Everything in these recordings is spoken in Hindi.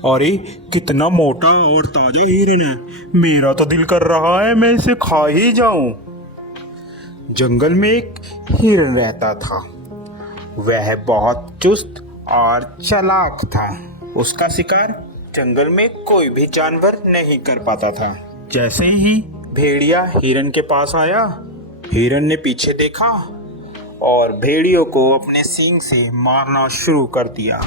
अरे कितना मोटा और ताजा हिरन है। मेरा तो दिल कर रहा है मैं इसे खा ही जाऊं। जंगल में एक हिरन रहता था। वह बहुत चुस्त और चालाक था। उसका शिकार जंगल में कोई भी जानवर नहीं कर पाता था। जैसे ही भेड़िया हिरन के पास आया, हिरन ने पीछे देखा और भेड़ियों को अपने सींग से मारना शुरू कर दिया।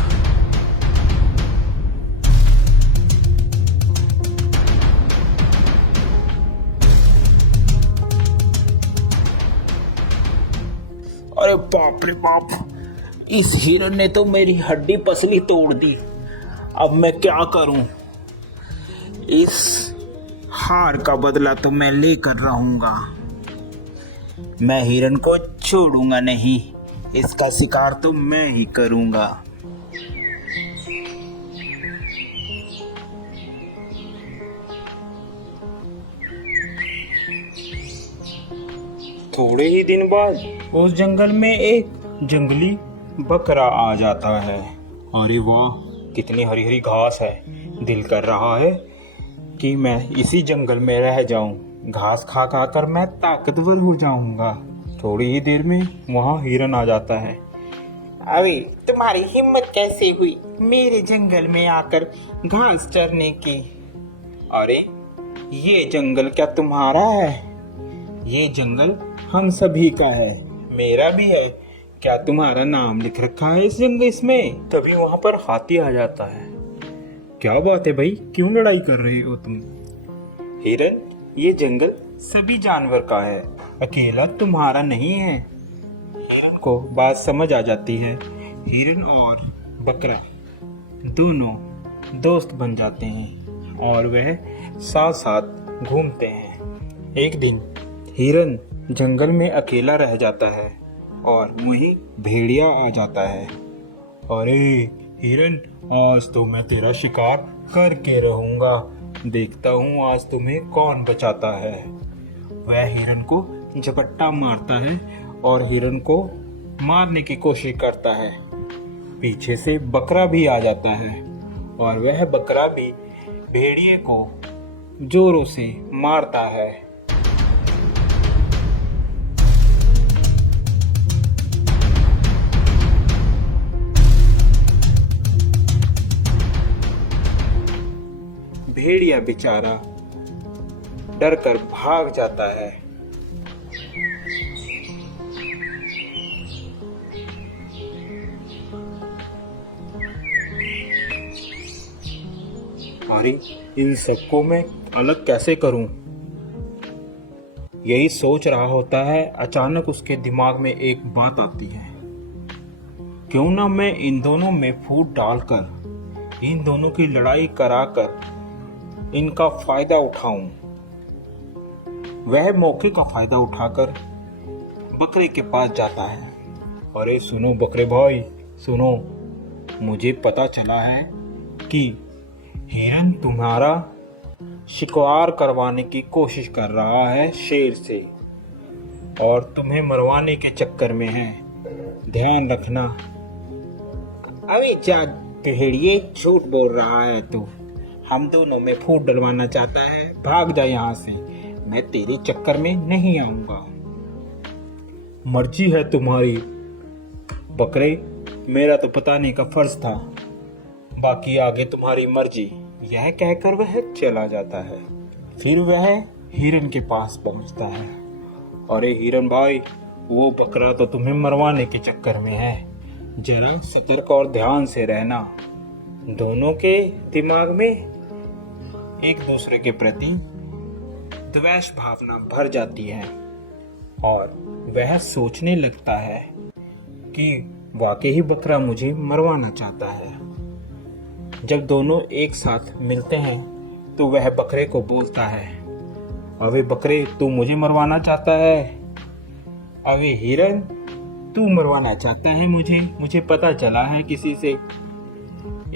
अरे बाप रे बाप, इस हिरन ने तो मेरी हड्डी पसली तोड़ दी। अब मैं क्या करूं? इस हार का बदला तो मैं लेकर रहूंगा। मैं हिरन को छोड़ूंगा नहीं। इसका शिकार तो मैं ही करूंगा। थोड़े ही दिन बाद उस जंगल में एक जंगली बकरा आ जाता है। अरे वाह, कितनी हरी हरी घास है। दिल कर रहा है कि मैं इसी जंगल में रह जाऊं। घास खा खा कर मैं ताकतवर हो जाऊंगा। थोड़ी ही देर में वहाँ हिरन आ जाता है। अरे तुम्हारी हिम्मत कैसे हुई मेरे जंगल में आकर घास चरने की? अरे ये जंगल क्या तुम्हारा है? ये जंगल हम सभी का है, मेरा भी है। क्या तुम्हारा नाम लिख रखा है इस जंगल इसमें? तभी वहां पर हाथी आ जाता है। क्या बात है भाई, क्यों लड़ाई कर रहे हो तुम? हिरन, ये जंगल सभी जानवर का है, अकेला तुम्हारा नहीं है। हिरन को बात समझ आ जाती है। हिरन और बकरा दोनों दोस्त बन जाते हैं और वह साथ साथ घूमते हैं। एक दिन हिरन जंगल में अकेला रह जाता है और वहीं भेड़िया आ जाता है। अरे हिरन, आज तो मैं तेरा शिकार करके रहूंगा। देखता हूँ आज तुम्हें कौन बचाता है। वह हिरन को झपट्टा मारता है और हिरन को मारने की कोशिश करता है। पीछे से बकरा भी आ जाता है और वह बकरा भी भेड़िए को जोरों से मारता है। भेड़िया बेचारा डर कर भाग जाता है। अरे इन सबको मैं अलग कैसे करूं? यही सोच रहा होता है, अचानक उसके दिमाग में एक बात आती है। क्यों ना मैं इन दोनों में फूट डालकर इन दोनों की लड़ाई कराकर इनका फायदा उठाऊं। वह मौके का फायदा उठाकर बकरे के पास जाता है। अरे सुनो बकरे भाई, सुनो, मुझे पता चला है कि हिरन तुम्हारा शिकार करवाने की कोशिश कर रहा है शेर से और तुम्हें मरवाने के चक्कर में है। ध्यान रखना। अबे जा भेड़िए, झूठ बोल रहा है तू। हम दोनों में फूट डलवाना चाहता है। भाग जा यहाँ से, मैं तेरे चक्कर में नहीं आऊंगा। मर्जी है तुम्हारी बकरे, मेरा तो पता का फर्ज था, बाकी आगे तुम्हारी मर्जी। यह कहकर वह चला जाता है। फिर वह हिरन के पास पहुंचता है। अरे हिरन भाई, वो बकरा तो तुम्हें मरवाने के चक्कर में है। जरा सतर्क और ध्यान से रहना। दोनों के दिमाग में एक दूसरे के प्रति द्वेष भावना भर जाती है और वह सोचने लगता है कि वाकई ही बकरा मुझे मरवाना चाहता है। जब दोनों एक साथ मिलते हैं तो वह बकरे को बोलता है, अबे बकरे, तू मुझे मरवाना चाहता है? अबे हिरन, तू मरवाना चाहता है मुझे पता चला है किसी से।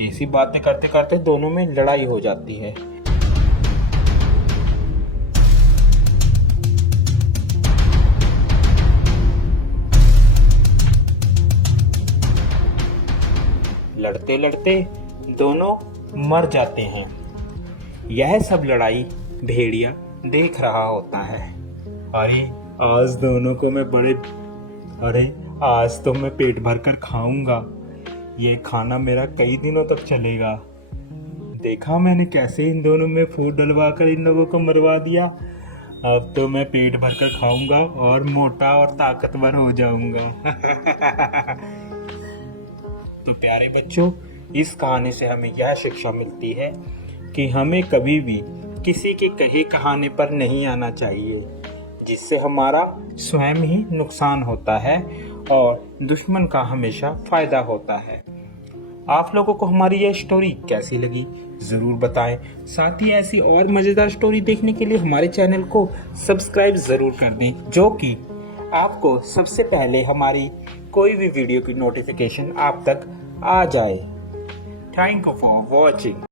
ऐसी बातें करते करते दोनों में लड़ाई हो जाती है। लड़ते लड़ते दोनों मर जाते हैं। यह सब लड़ाई भेड़िया देख रहा होता है। अरे आज तो मैं पेट भर कर खाऊंगा। ये खाना मेरा कई दिनों तक चलेगा। देखा मैंने कैसे इन दोनों में फूड डलवा कर इन लोगों को मरवा दिया। अब तो मैं पेट भर कर खाऊंगा और मोटा और ताकतवर हो जाऊंगा। तो प्यारे बच्चों, इस कहानी से हमें यह शिक्षा मिलती है कि हमें कभी भी किसी के कहे कहानी पर नहीं आना चाहिए, जिससे हमारा स्वयं ही नुकसान होता है और दुश्मन का हमेशा फायदा होता है। आप लोगों को हमारी यह स्टोरी कैसी लगी ज़रूर बताएं। साथ ही ऐसी और मज़ेदार स्टोरी देखने के लिए हमारे चैनल को सब्सक्राइब ज़रूर कर दें, जो कि आपको सबसे पहले हमारी कोई भी वीडियो की नोटिफिकेशन आप तक आ जाए। Thank you for watching.